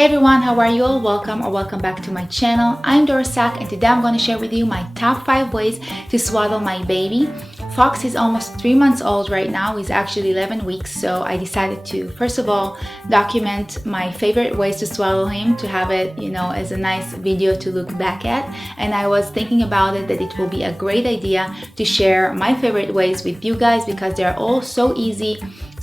Hey everyone, how are you all? Welcome or welcome back to my channel. I'm dor.sack and today I'm going to share with you my top 5 ways to swaddle my baby. Fox is almost 3 months old right now. He's actually 11 weeks, so I decided to first of all document my favorite ways to swaddle him, to have it, as a nice video to look back at. And I was thinking about it that it will be a great idea to share my favorite ways with you guys because they're all so easy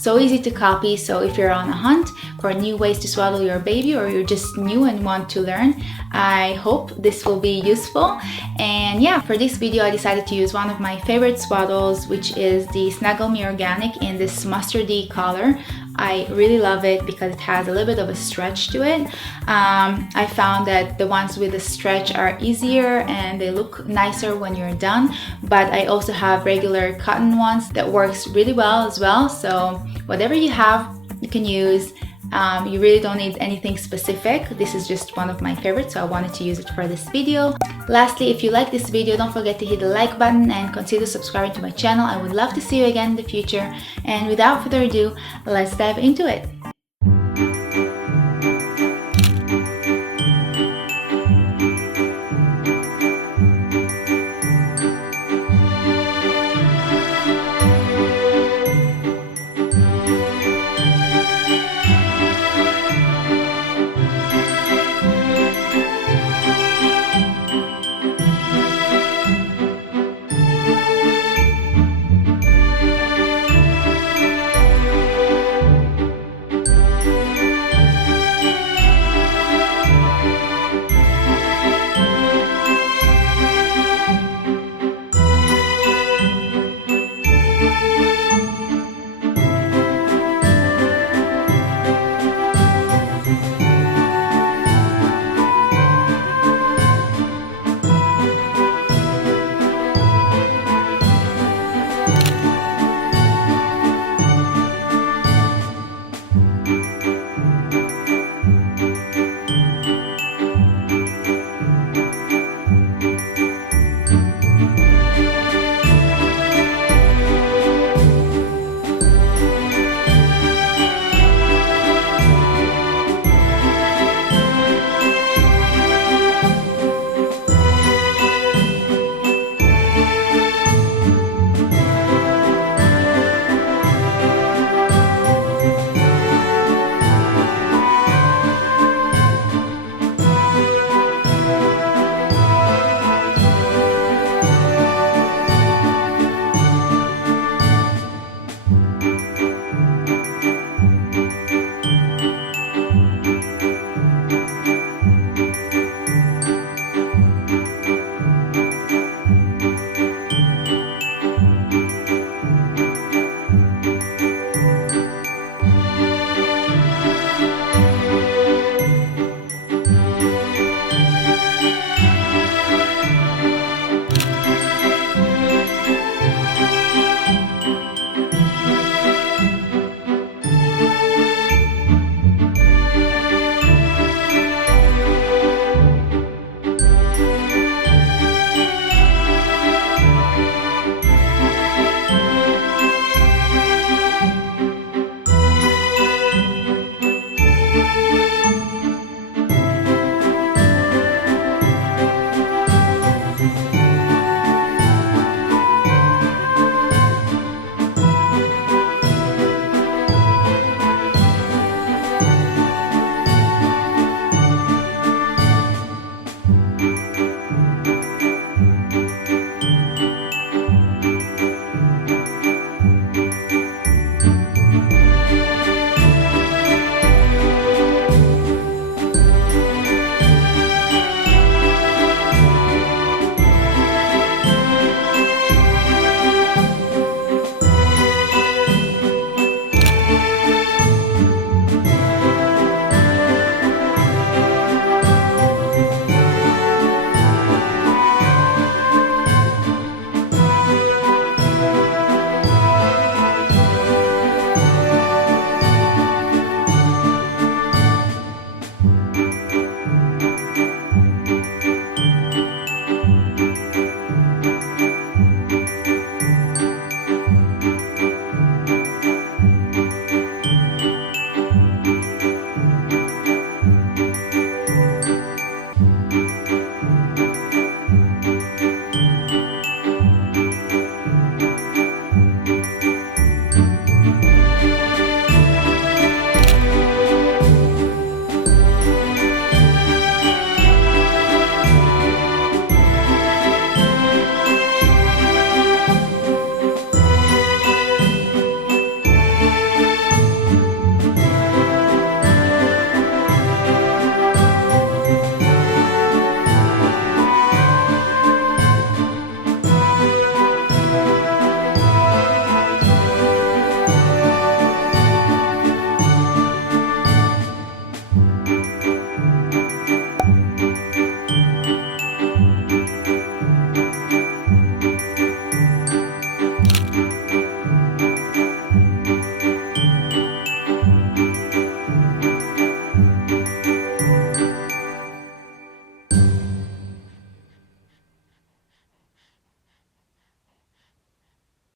to copy. So if you're on a hunt for new ways to swaddle your baby, or you're just new and want to learn, I hope this will be useful. And yeah, for this video I decided to use one of my favorite swaddles, which is the Snuggle Me Organic in this mustardy color. I really love it because it has a little bit of a stretch to it. I found that the ones with the stretch are easier and they look nicer when you're done, but I also have regular cotton ones that works really well as well. So whatever you have, you can use. You really don't need anything specific. This is just one of my favorites, so I wanted to use it for this video. Lastly, if you like this video, don't forget to hit the like button and consider subscribing to my channel. I would love to see you again in the future. And without further ado, let's dive into it.